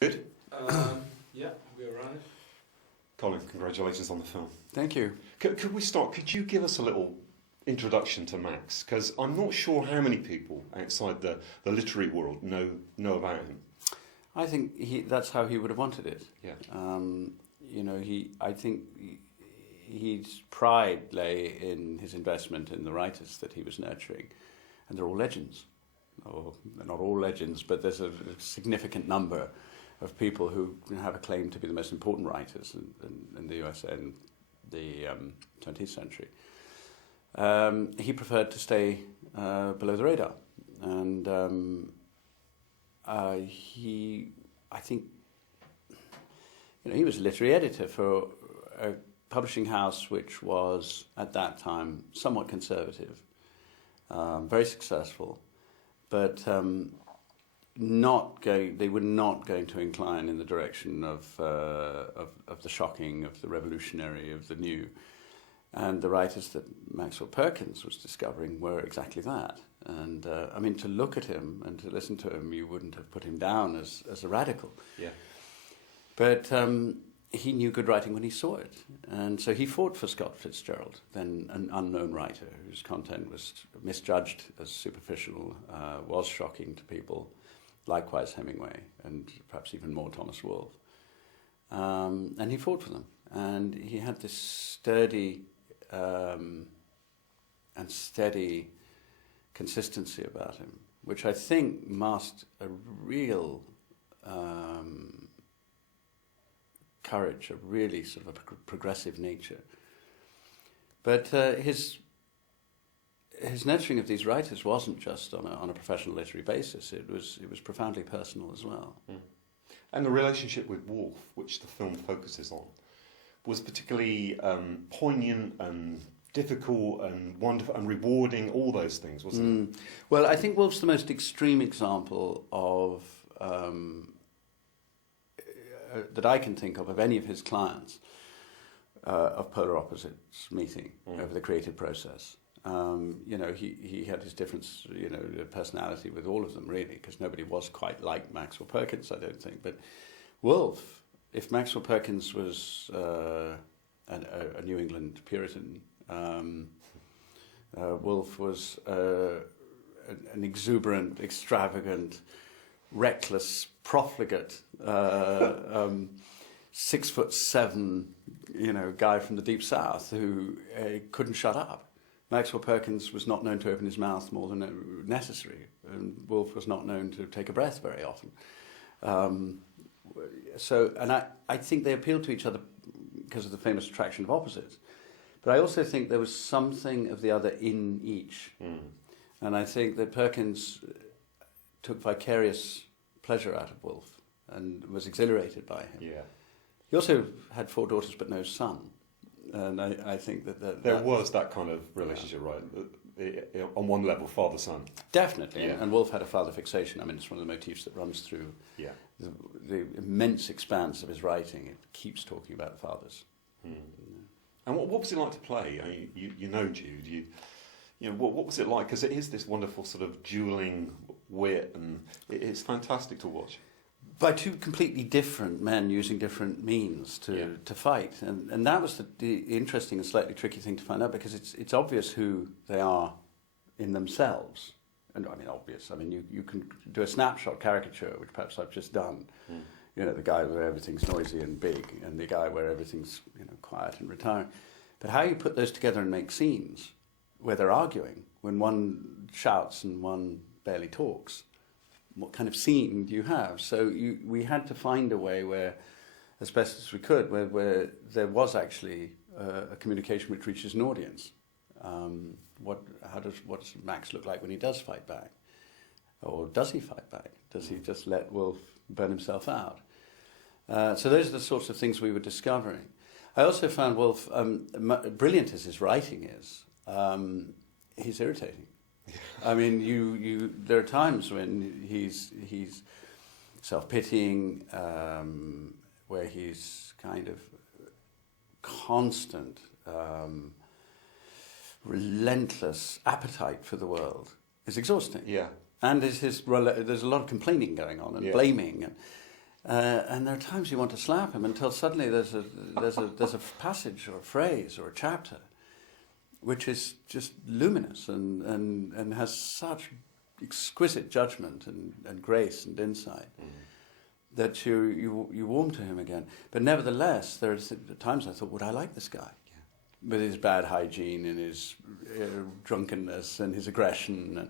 Good. Yeah, we're running. Colin, congratulations on the film. Thank you. Could we start? Could you give us a little introduction to Max? Because I'm not sure how many people outside the literary world know about him. I think that's how he would have wanted it. Yeah. I think his pride lay in his investment in the writers that he was nurturing, and they're all legends. Or they're not all legends, but there's a significant number of people who have a claim to be the most important writers in the USA in the 20th century. He preferred to stay below the radar, and I think, he was a literary editor for a publishing house which was at that time somewhat conservative, very successful, but they were not going to incline in the direction of the shocking, of the revolutionary, of the new. And the writers that Maxwell Perkins was discovering were exactly that. And to look at him and to listen to him, you wouldn't have put him down as a radical. Yeah. But he knew good writing when he saw it. And so he fought for Scott Fitzgerald, then an unknown writer whose content was misjudged as superficial, was shocking to people. Likewise Hemingway, and perhaps even more Thomas Wolfe. And he fought for them. And he had this sturdy and steady consistency about him, which I think masked a real courage, a really sort of a progressive nature. But his nurturing of these writers wasn't just on a professional literary basis. It was profoundly personal as well. Mm. And the relationship with Woolf, which the film focuses on, was particularly poignant and difficult and wonderful and rewarding. All those things, wasn't it? Well, I think Woolf's the most extreme example of that I can think of any of his clients of polar opposites meeting over the creative process. He had his different, personality with all of them, really, because nobody was quite like Maxwell Perkins, I don't think. But Woolf, if Maxwell Perkins was a New England Puritan, Woolf was an exuberant, extravagant, reckless, profligate, 6'7", guy from the Deep South who couldn't shut up. Maxwell Perkins was not known to open his mouth more than necessary, and Woolf was not known to take a breath very often. I think they appealed to each other because of the famous attraction of opposites. But I also think there was something of the other in each. And I think that Perkins took vicarious pleasure out of Woolf and was exhilarated by him. Yeah. He also had 4 daughters but no son. And I think that there was that kind of relationship, right? On one level, father-son. Definitely. Yeah. And Woolf had a father fixation. I mean, it's one of the motifs that runs through the immense expanse of his writing. It keeps talking about fathers. And what was it like to play? I mean, you know Jude. What was it like? Because it is this wonderful sort of dueling wit, and it's fantastic to watch. By two completely different men using different means to fight. And that was the interesting and slightly tricky thing to find out, because it's obvious who they are in themselves. And I mean, obvious. I mean, you can do a snapshot caricature, which perhaps I've just done. The guy where everything's noisy and big, and the guy where everything's quiet and retiring. But how you put those together and make scenes where they're arguing, when one shouts and one barely talks, what kind of scene do you have? So we had to find a way where, as best as we could, where there was actually a communication which reaches an audience. What does Max look like when he does fight back? Or does he fight back? Does he just let Woolf burn himself out? So those are the sorts of things we were discovering. I also found Woolf, brilliant as his writing is, he's irritating. I mean, there are times when he's self-pitying, where he's kind of constant, relentless appetite for the world is exhausting. Yeah. And there's a lot of complaining going on and blaming. And there are times you want to slap him until suddenly there's a passage or a phrase or a chapter which is just luminous and has such exquisite judgment and grace and insight that you warm to him again. But nevertheless, there are times I thought, would I like this guy? With his bad hygiene and his drunkenness and his aggression.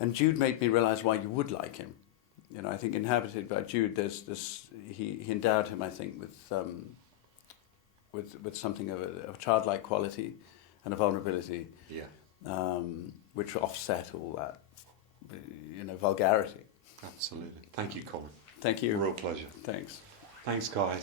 And Jude made me realise why you would like him. You know, I think Inhabited by Jude, there's this. He endowed him, I think, with something of a childlike quality and a vulnerability, which offset all that, vulgarity. Absolutely. Thank you, Colin. Thank you. A real pleasure. Thanks. Thanks, guys.